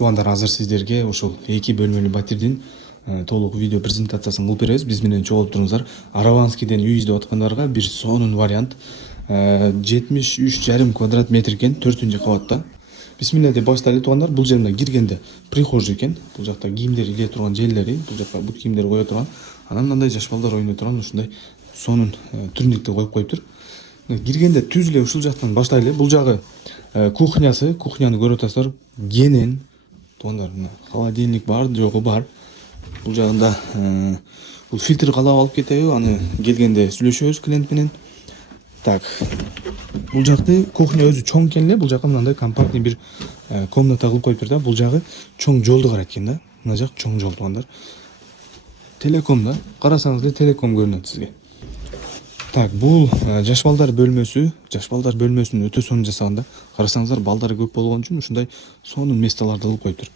Туугандар, азыр сиздерге ушул 2 бөлмөлүү батирдин толук видео презентациясын кылып беребиз. Биз менен чогулуп туруңуздар. Араванскийден үй издеп аткандарга бир сонун вариант. 73,5 квадрат метр экен, 4-кабатта. Бисмилля деп баштайлы туугандар. Бул жерде киргенде прихожий экен. Бул жакта кийимдер иле турган жерлери, бул жакка бут кийимдер кое турган. Анан мындай жаш балдар ойной турган ушундай сонун турникти коюп коюптур. Киргенде түз эле ушул жактан баштайлы. Бул жагы кухнясы, кухняны көрүп атасыздар. Кенен туугандар, мына холодильник бар, жогу бар. Бул жагында бул фильтр калап алып кетеби, аны келгенде сүйлөшөбүз клиент менен. Так. Бул жакты кухня өзү чоң экен эле. Бул жакка мындай компактный бир комната кылып коюптур да. Бул жагы чоң жолду карайт экен да. Мына жак чоң жол туугандар. Телеком да. Карасаңыз эле телеком көрүнөт сизге. Так, бул жаш балдар бөлмөсү. Жаш балдар бөлмөсүнүн өтө сонун жасаганда. Карасаңыздар, балдары көп болгон үчүн ушундай сонун месталарды кылып коюптур.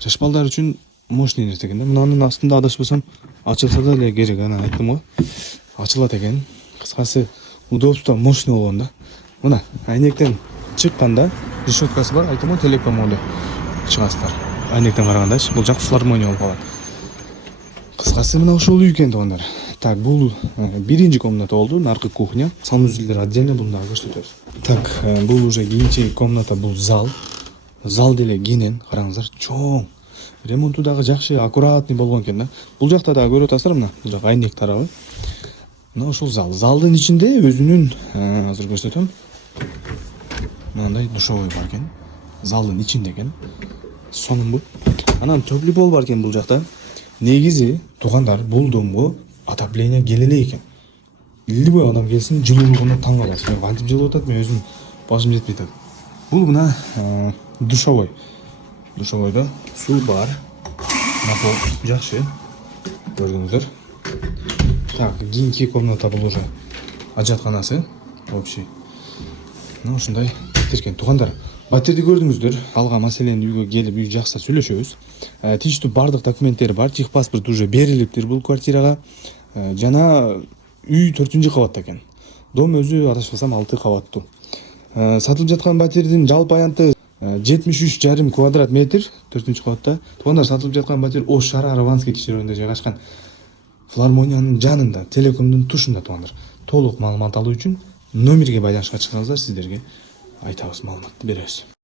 Жаш балдар үчүн мощный нерсе экен да. Мынанын астында адашпасам ачылса да эле керек, ана айттым го. Ачылат экен. Кыскасы, удобство мощный болгон да. Мына айнектен чыкканда решеткасы бар, айттым го, телеком эле чыгасыздар. Айнектен карагандачы, бул жак филармония болуп калат. Кыскасы, мына ушул үй экен туугандар. Так, бул биринчи комната болду, наркы кухня. Санузелдер отдельно, буну дагы көрсөтөбүз. Так, бул уже кийинчи комната, бул зал. Зал деле кенен, караңыздар, чоң. Ремонту дагы жакшы, аккуратный болгон экен да. Бул жакта дагы көрүп атасыздар, мына. Бул жак айнек тарабы. Мына ушул зал. Залдын ичинде өзүнүн, азыр көрсөтөм. Мындай душовой бар экен. Залдын ичинде экен. Сонунбу. Анан теплый пол бар экен бул жакта. Негизи туугандар, бул домго отопление келе эле экен. Любой адам келсин, жылуулугуна таң каласыз. Мен кантип жылып атат, мен өзүм башым жетпей атат. Бул мына душовой. Душовойдо суу бар. Напол жакшы. Көрдүңүздөр. Так, кийинки комната бул уже ажатканасы. Общий. Мына ушундай экен туугандар. Батирди көрдүңүздөр. Алга маселени үйгө келип, үй жакса сүйлөшөбүз. Тийиштүү бардык документтери бар. Техпаспорт уже берилиптир бул квартирага. Жана үй 4-кабатта экен. Дом өзү адашпасам 6 кабаттуу. Сатылып жаткан батирдин жалпы аянты 73,5 квадрат метр, 4-кабатта. Туугандар, сатылып жаткан батир Ош шаары Араванский тишерүүндө жайгашкан. Филармониянын жанында, телекомдун тушунда туугандар. Толук маалымат алуу үчүн номерге байланышка чыксаңыздар, сиздерге айтабыз, маалыматты беребиз.